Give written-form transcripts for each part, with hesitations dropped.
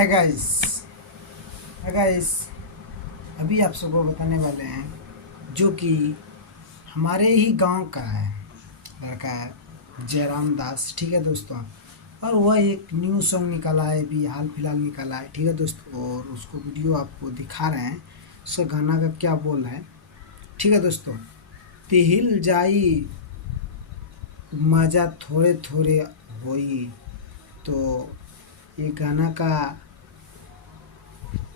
Hi guys अभी आप सबको बताने वाले हैं जो कि हमारे ही गांव का है लड़का है जयराम दास। ठीक है दोस्तों, और वह एक न्यू सॉन्ग निकाला है, अभी हाल फिलहाल निकाला है। ठीक है दोस्तों, और उसको वीडियो आपको दिखा रहे हैं, उसका गाना का क्या बोल रहा है। ठीक है दोस्तों, तिहिल जाई मजा थोड़े थोड़े होई, तो ये गाना का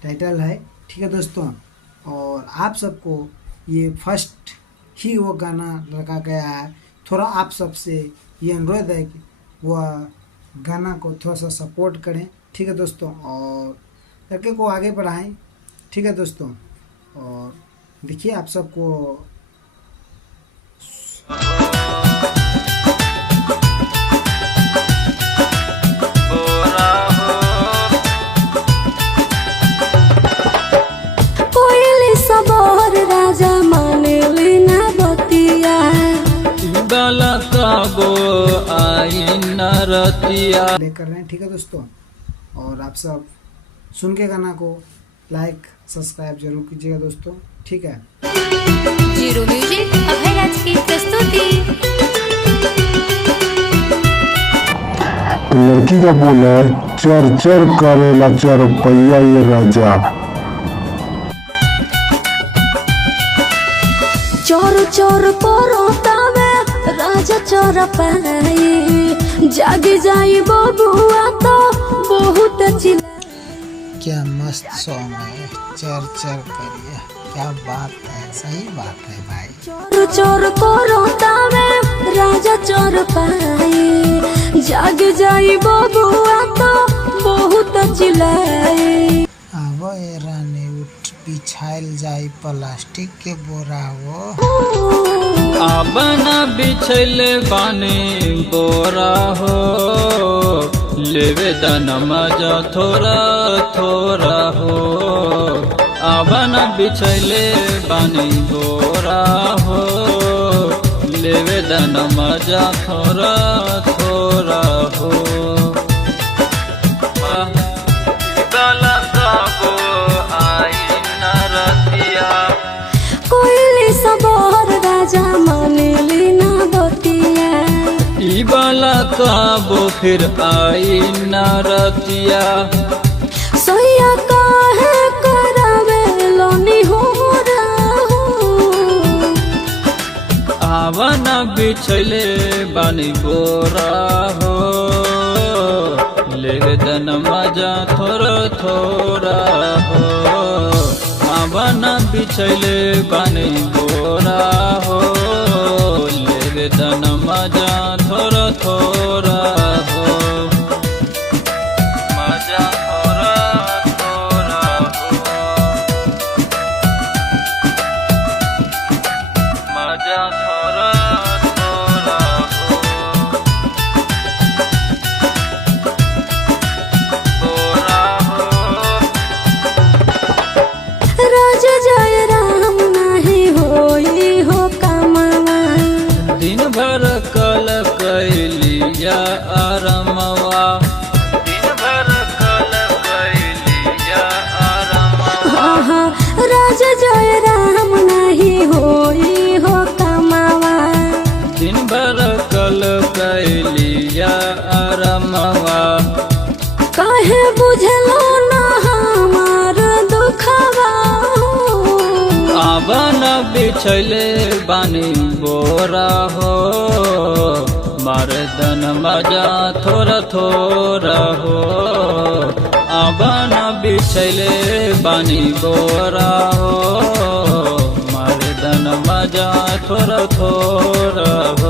टाइटल है। ठीक है दोस्तों, और आप सबको ये फर्स्ट ही वो गाना लगा गया है। थोड़ा आप सबसे ये अनुरोध है कि वह गाना को थोड़ा सा सपोर्ट करें। ठीक है दोस्तों, और लड़के को आगे बढ़ाएं। ठीक है दोस्तों, और देखिए आप सबको राजा माने लेना बतिया लेकर रहे हैं। ठीक है दोस्तों, और आप सब सुन के गाना को लाइक सब्सक्राइब जरूर कीजिएगा दोस्तों। ठीक है, जीरो म्यूजिक अभय राज की प्रस्तुति। लड़की का बोल है चर चर करेला 4 रुपया ये राजा। चोर चोर परोतावे राजा चोर पाई, जागी जाई बबुआ तो बहुत चिल्ला। क्या मस्त सॉन्ग है, चर चर करिए, क्या बात है, सही बात है भाई। चोर चोर परोतावे राजा चोर पाई, जागी जाई बबुआ तो बहुत चिल्लाई। अब ए रानी उठ बिछाइल जाई प्लास्टिक के बोरा हो। अब न बिछले बानी बोरा हो, लेवे दन मजा थोड़ा थोड़ा हो। अब न बिछले बानी बोरा हो, लेवे दन मजा थोड़ा थोड़ा हो। कोयले सबोर राजा माने लेना बतिया, ई बाला काबो फिर आई न रतिया। सोया काहे करावे लोनी हो रहो। आवन बिछले बानी बोरा हो, लेवे दन मजा थोड़ा थोड़ा हो। आवन बिछले बानी बोरा हो, लेवे दन मजा थोड़ा थोड़ा हो। मजा थोड़ा थोड़ा हो, मजा थोड़ा थोड़ा हो। बोरा हो राजा जय राम नहीं होई हो कमावा, दिन भर कल कैलिया आरमवा। दिन भर कल कैलिया आरमवा। आहा राजा जय राम नहीं होई हो कमावा। दिन भर कल कैलिया आरमवा। काहे बुझलो ना हमार दुखवा। आवन बिछले बानी बोरा हो, मर्दन मजा थोड़ा थोड़ा हो। आवन बिछले बानी बोरा हो, मर्दन मजा थोड़ा थोड़ा हो।